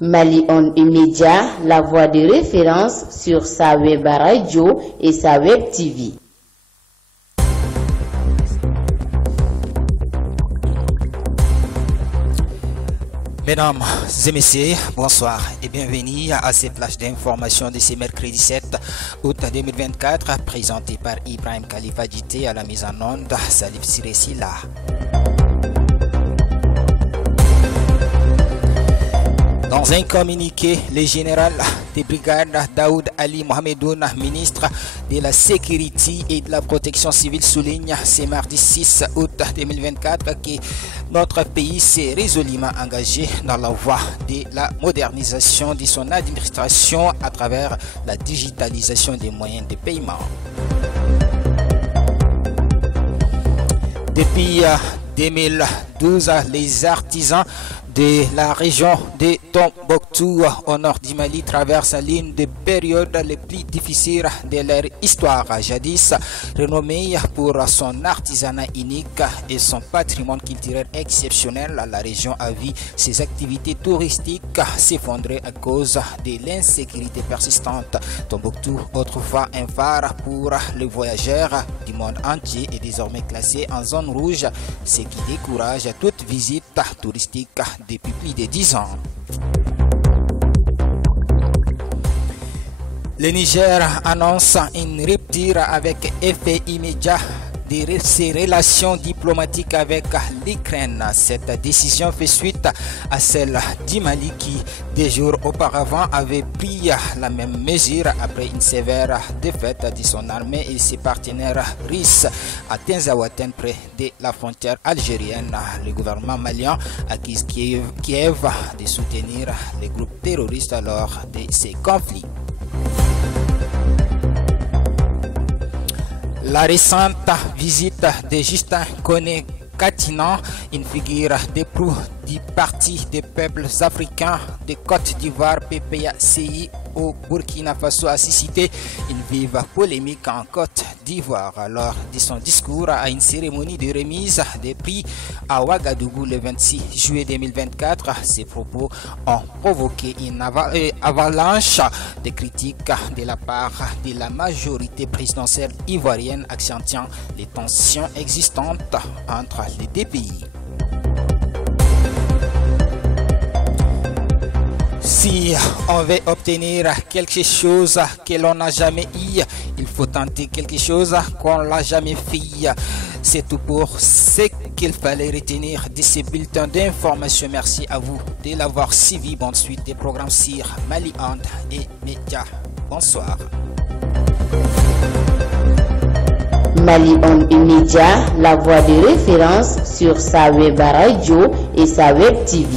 Mali On Immédiat, la voix de référence sur sa web radio et sa web TV. Mesdames et messieurs, bonsoir et bienvenue à ces flashs d'information de ce mercredi 7 août 2024, présenté par Ibrahim Khalifa Djité à la mise en onde, Salif Siresila. Dans un communiqué, le général des brigades Daoud Ali Mohamedoun, ministre de la Sécurité et de la Protection civile, souligne ce mardi 6 août 2024 que notre pays s'est résolument engagé dans la voie de la modernisation de son administration à travers la digitalisation des moyens de paiement. Depuis 2012, les artisans de la région de Tombouctou au nord du Mali traversent l'une des périodes les plus difficiles de leur histoire. Jadis renommée pour son artisanat unique et son patrimoine culturel exceptionnel, la région a vu ses activités touristiques s'effondrer à cause de l'insécurité persistante. Tombouctou, autrefois un phare pour les voyageurs du monde entier, est désormais classé en zone rouge, ce qui décourage toute visite touristique depuis plus de 10 ans. Le Niger annonce une rupture avec effet immédiat de ses relations diplomatiques avec l'Ukraine. Cette décision fait suite à celle du Mali qui, des jours auparavant, avait pris la même mesure après une sévère défaite de son armée et ses partenaires russes à Tinzaouaten, près de la frontière algérienne. Le gouvernement malien accuse Kiev de soutenir les groupes terroristes lors de ces conflits. La récente visite de Justin Koné Katinan, une figure de proue du Parti des peuples africains de Côte d'Ivoire PPACI au Burkina Faso, a suscité une vive polémique en Côte d'Ivoire. Lors de son discours à une cérémonie de remise des prix à Ouagadougou le 26 juillet 2024, ces propos ont provoqué une avalanche de critiques de la part de la majorité présidentielle ivoirienne, accentuant les tensions existantes entre les deux pays. Si on veut obtenir quelque chose que l'on n'a jamais eu, il faut tenter quelque chose qu'on n'a jamais fait. C'est tout pour ce qu'il fallait retenir de ces bulletins d'information. Merci à vous de l'avoir suivi. Bonne suite des programmes sur Mali On Immédiat. Bonsoir. Mali On Immédiat, la voix de référence sur sa web radio et sa web TV.